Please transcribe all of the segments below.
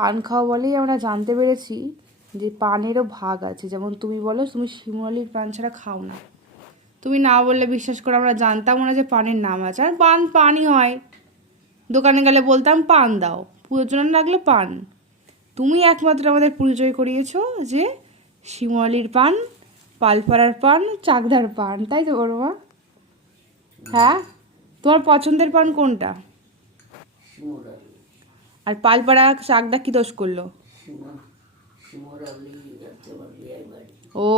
পান খাওয়া বলেই আমরা জানতে পেরেছি যে পানেরও ভাগ আছে। যেমন তুমি বলো তুমি শিমুরালির পান ছাড়া খাও না, তুমি না বললে বিশ্বাস করে আমরা জানতাম না যে পানের নাম আছে। আর পান পানই হয়, দোকানে গেলে বলতাম পান দাও, পুজোর জন্য লাগলে পান। তুমি একমাত্র আমাদের পরিচয় করিয়েছো যে শিমুরালির পান, পালপাড়ার পান, চাকদার পান, তাই তো বড়মা? হ্যাঁ, তোমার পছন্দের পান কোনটা? আর পালপাড়া চাকদা কি দোষ করলো? ও,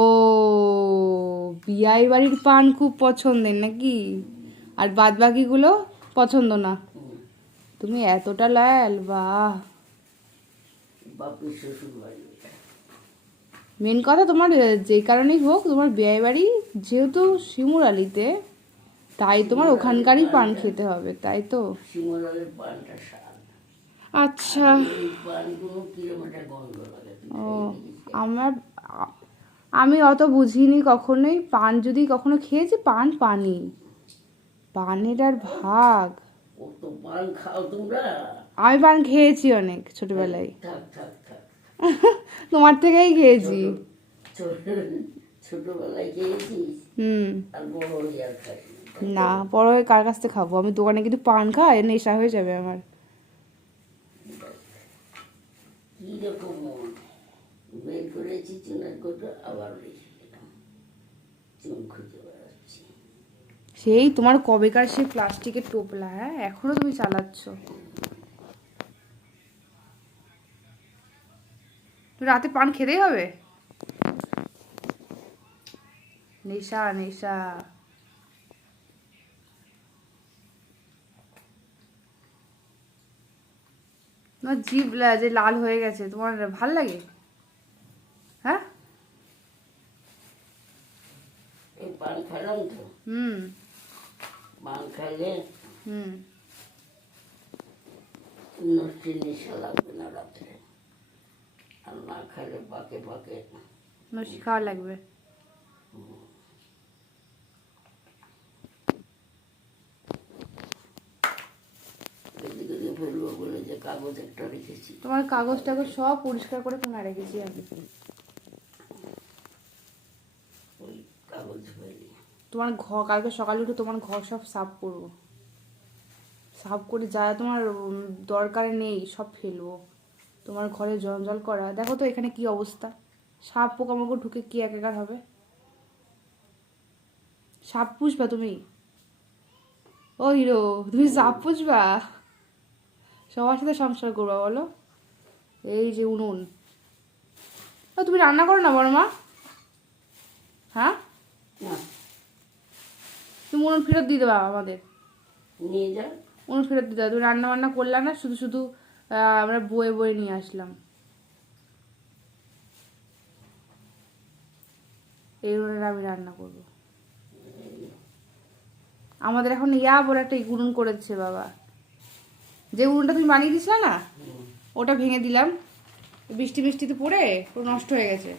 বিয়াই বাড়ির পান খুব পছন্দের নাকি? আর বাদ বাকিগুলো পছন্দ না? তুমি এতটা লয়াল, বাহ। মেন কথা তোমার যে কারণেই হোক, তোমার বিয়ে বাড়ি যেহেতু শিমুরালিতে, তাই তোমার ওখানকারই পান খেতে হবে, তাই তো? আচ্ছা, ও, আমার আমি অত বুঝিনি কখনোই। পান যদি কখনো খেয়েছি, পান পানি, পানের আর ভাগ। আমি পান খেয়েছি অনেক ছোটবেলায়, তোমার থেকেই খেয়েছি। ছোটবেলায় খেয়েছিস? না, বড় হয়ে কার কাছ থেকে খাবো? আমি দোকানে কিন্তু পান খাই, নেশা হয়ে যাবে আমার। কিরকম বের করেছি চুনের কোটো, আবার চুন খুঁজে বেড়াচ্ছি। সেই তোমার কবেকার সেই প্লাস্টিকের টোপলা, হ্যাঁ এখনো তুমি চালাচ্ছ। রাতে পান খেতেই হবে? নেশা নেশা। তোমার জিভ যে লাল হয়ে গেছে, তোমার ভাল লাগে? হ্যাঁ, এই পান খেলাম তো, পান খাইলে নেশা লাগবে না রাত্রে, আর না খাইলে পাকে পাকে নসি খাওয়া লাগবে। ফেলবো বলে যে কাগজ একটা রেখেছি। তোমার কাগজ টাগজ সব পরিষ্কার করে কোনা রেখেছি আমি। ওই কাগজ ফেলি। তোমার ঘর কালকে সকালে উঠে তোমার ঘর সব সাফ করবো, সাফ করে যা তোমার দরকারে নেই সব ফেলবো। তোমার ঘরে জঞ্জাল করা, দেখো তো এখানে কি অবস্থা। সাপ পোকামাকড় ঢুকে কি একাকার হবে। সাপ পুষবা তুমি? ও হিরো, তুমি সাপ পুষবা? সবার সাথে সংসার করবা বলো? এই যে উনুন, তুমি রান্না করো না বড় মা? হ্যাঁ, তুমি উনুন ফেরত দিয়ে দেবা আমাদের। নিয়ে যা, উনুন ফেরত দিয়ে দেবা। তুমি রান্না বান্না করলা না, শুধু শুধু আমরা বয়ে বয়ে নিয়ে আসলাম। এই উনুনে আমি রান্না করব। আমাদের এখন বলে একটা উনুন করেছে বাবা। যে উনুনটা তুমি বানিয়ে দিয়েছিলে না, ওটা ভেঙে দিলাম, বৃষ্টি বৃষ্টিতে পড়ে পুরো নষ্ট হয়ে গেছে।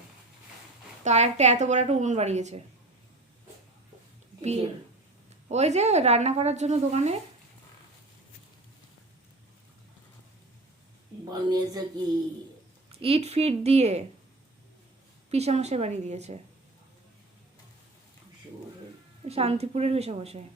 তার একটা এত বড় একটা উনুন বানিয়েছে, ওই যে রান্না করার জন্য দোকানে বানিয়েছে। কি ইট ফিট দিয়ে পিসামশাই বানিয়ে দিয়েছে, শান্তিপুরের পিসামশাই।